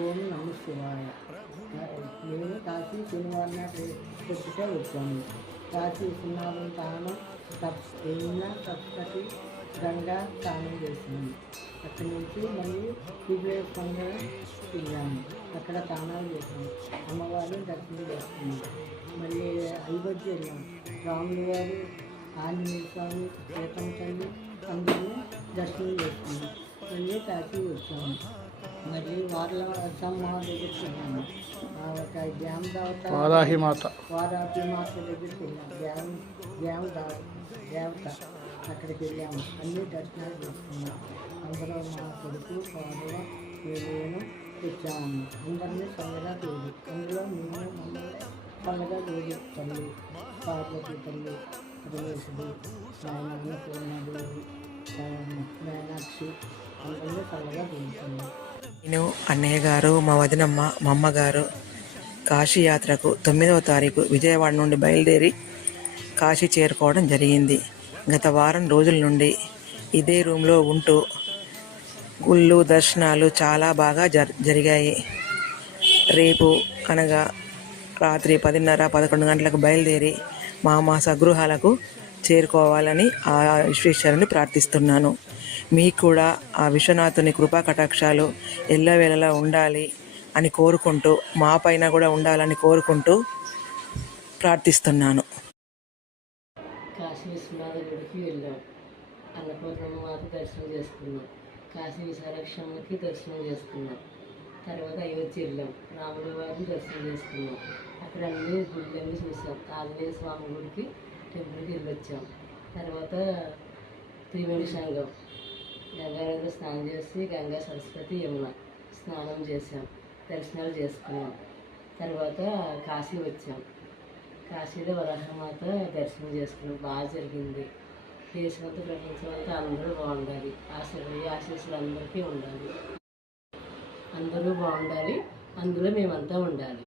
ఓం నమ శివాయ. మేము కాశీ శనివారం నాటి పొద్దుటే వచ్చాము. కాశీ విశ్వనాథం తాను యమున సరస్వతి గంగా స్నానం చేసాము. అక్కడి నుంచి మళ్ళీ దివ్యేశ్వరంగా వెళ్ళాము. అక్కడ స్నానాలు చేసాము. అమ్మవారిని దర్శనం చేసుకున్నాం. మళ్ళీ అయోధ్య వెళ్ళాము. రాములు వారు, ఆంజనేయ స్వామి, సీతమ్మ తల్లి అందరూ దర్శనం చేసుకున్నాం. మళ్ళీ కాశీ వచ్చాము. మరి వారల సమ్మ దగ్గరికి వెళ్ళాము. ఒక డ్యామ్ దావత వారాహి మాత దగ్గరికి వెళ్ళాము. దేవత అక్కడికి వెళ్ళాము. అన్ని దర్శనాలు చేసుకున్నాం. అందరూ మా కొడుకు కోడలు నేను వచ్చాము. అందరినీ చల్లగా తోడు. అందులో మేము మమ్మల్ని చల్లగా తోడు. తల్లి పార్వతి తల్లి, పరమేశ్వరుడు, ఆయన అన్నపూర్ణాదేవి, మీనాక్షి అందరినీ చల్లగా తోడుతున్నాం. నేను, అన్నయ్య గారు, మా వదినమ్మ, మా అమ్మగారు కాశీ యాత్రకు 9వ తారీఖు విజయవాడ నుండి బయలుదేరి కాశీ చేరుకోవడం జరిగింది. గత వారం రోజుల నుండి ఇదే రూమ్లో ఉంటూ గుళ్ళు దర్శనాలు చాలా బాగా జరిగాయి. రేపు అనగా రాత్రి 10:30-11 గంటలకు బయలుదేరి మా స్వగృహాలకు చేరుకోవాలని ఆ విశ్వేశ్వరుని ప్రార్థిస్తున్నాను. మీకు కూడా ఆ విశ్వనాథుని కృపా కటాక్షాలు ఎల్లవేళలా ఉండాలి అని కోరుకుంటూ, మా పైన కూడా ఉండాలని కోరుకుంటూ ప్రార్థిస్తున్నాను. కాశీ విశ్వనాథ గుడికి వెళ్ళాం. అన్నపూర్ణమ్మ మాత దర్శనం చేసుకున్నాం. కాశీ విశాలక్షమ్మకి దర్శనం చేసుకున్నాం. తర్వాత అయోధ్య వెళ్ళాం. రాముల వారిని దర్శనం చేసుకున్నాం. అక్కడ అన్ని గుళ్ళన్నీ చూసాం. ఆంజనేయ స్వామి గుడికి టెంపుల్కి వెళ్ళొచ్చాం. తర్వాత త్రివేణి సంఘం గంగానదిలో స్నానం చేసి గంగా సరస్వతి యమున స్నానం చేసాం. దర్శనాలు చేసుకున్నాం. తర్వాత కాశీ వచ్చాం. కాశీలో వరాహమాత దర్శనం చేసుకున్నాం. బాగా జరిగింది. దేశమంతా ప్రపంచం అంతా అందరూ బాగుండాలి. ఆశీస్సులు అందరికీ ఉండాలి. అందరూ బాగుండాలి. అందులో మేమంతా ఉండాలి.